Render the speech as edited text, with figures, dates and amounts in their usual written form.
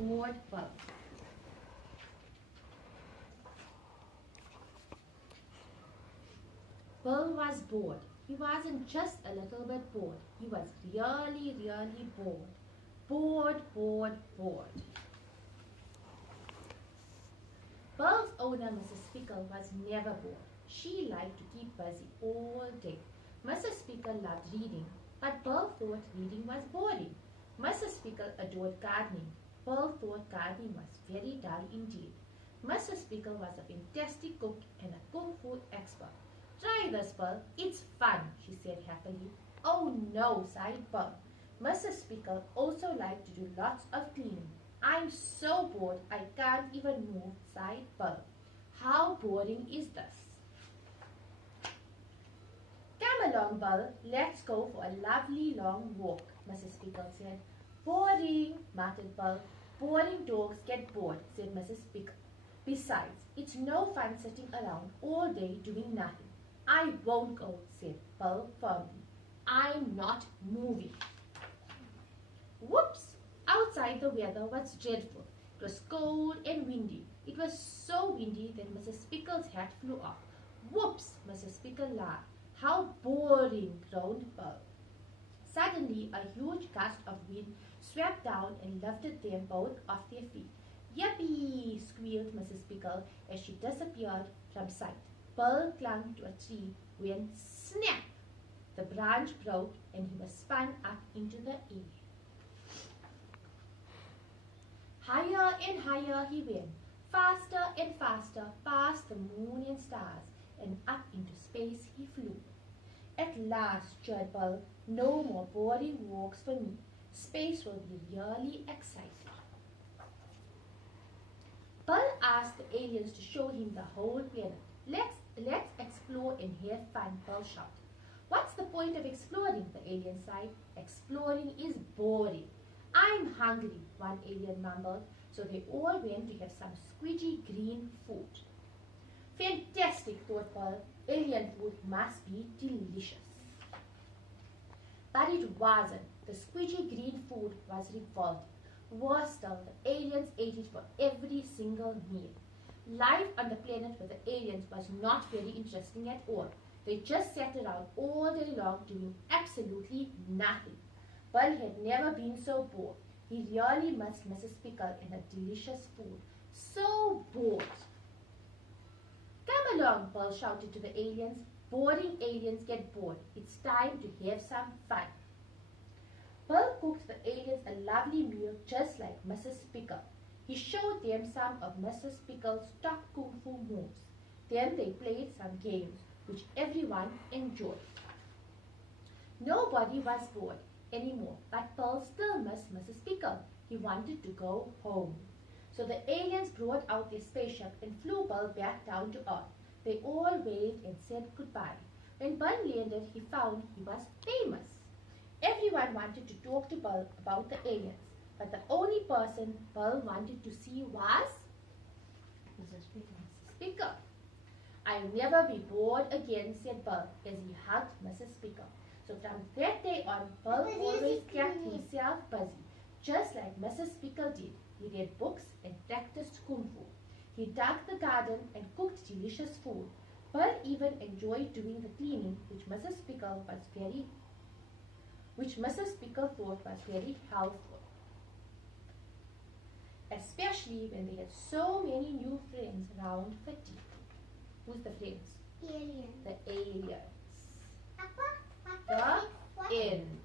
bored Pearl. Pearl was bored. He wasn't just a little bit bored. He was really, really bored. Bored, bored, bored. Pearl's owner, Mrs. Pickle, was never bored. She liked to keep busy all day. Mrs. Pickle loved reading, but Pearl thought reading was boring. Mrs. Pickle adored gardening. Pearl thought gardening was very dull indeed. Mrs. Pickle was a fantastic cook and a kung fu expert. Try this, Pearl. It's fun, she said happily. Oh no, sighed Pearl. Mrs. Pickle also liked to do lots of cleaning. I'm so bored I can't even move, sighed Pearl. How boring is this? Come along, Pearl. Let's go for a lovely long walk, Mrs. Pickle said. Boring, muttered Pearl. Boring dogs get bored, said Mrs. Pickle. Besides, it's no fun sitting around all day doing nothing. I won't go, said Pearl firmly. I'm not moving. Whoops! Outside the weather was dreadful. It was cold and windy. It was so windy that Mrs. Pickle's hat flew off. Whoops! Mrs. Pickle laughed. How boring, groaned Pearl. Suddenly, a huge gust of wind swept down and lifted them both off their feet. Yippee! Squealed Mrs. Pickle as she disappeared from sight. Pearl clung to a tree when snap! The branch broke and he was spun up into the air. Higher and higher he went, faster and faster, past the moon and stars, and up into space he flew. At last, cheered Pearl, no more boring walks for me. Space will be really exciting. Pearl asked the aliens to show him the whole planet. Let's explore and have fun, Pearl shouted. What's the point of exploring? The alien sighed. Exploring is boring. I'm hungry, one alien mumbled, so they all went to have some squidgy green food. Fantastic, thought Pearl. Alien food must be delicious. But it wasn't. The squidgy green food was revolting. Worse still, the aliens ate it for every single meal. Life on the planet with the aliens was not very interesting at all. They just sat around all day long doing absolutely nothing. Pearl had never been so bored. He really missed Mrs. Pickle and her delicious food. So bored. Come along, Pearl shouted to the aliens. Boring aliens get bored. It's time to have some fun. Pearl cooked the aliens a lovely meal just like Mrs. Pickle. He showed them some of Mrs. Pickle's top kung fu moves. Then they played some games, which everyone enjoyed. Nobody was bored anymore, but Pearl still missed Mrs. Pickle. He wanted to go home. So the aliens brought out their spaceship and flew Pearl back down to Earth. They all waved and said goodbye. When Pearl landed, he found he was famous. Everyone wanted to talk to Pearl about the aliens, but the only person Pearl wanted to see was Mrs. Pickle. I'll never be bored again, said Pearl as he hugged Mrs. Pickle. So from that day on, Pearl always kept himself busy, just like Mrs. Pickle did. He read books and practiced kung fu. He dug the garden and cooked delicious food. Pearl even enjoyed doing the cleaning, which Mrs. Pickle thought was very helpful. Especially when they had so many new friends round for tea. Who's the friends? Alien. The aliens. Papa, The end.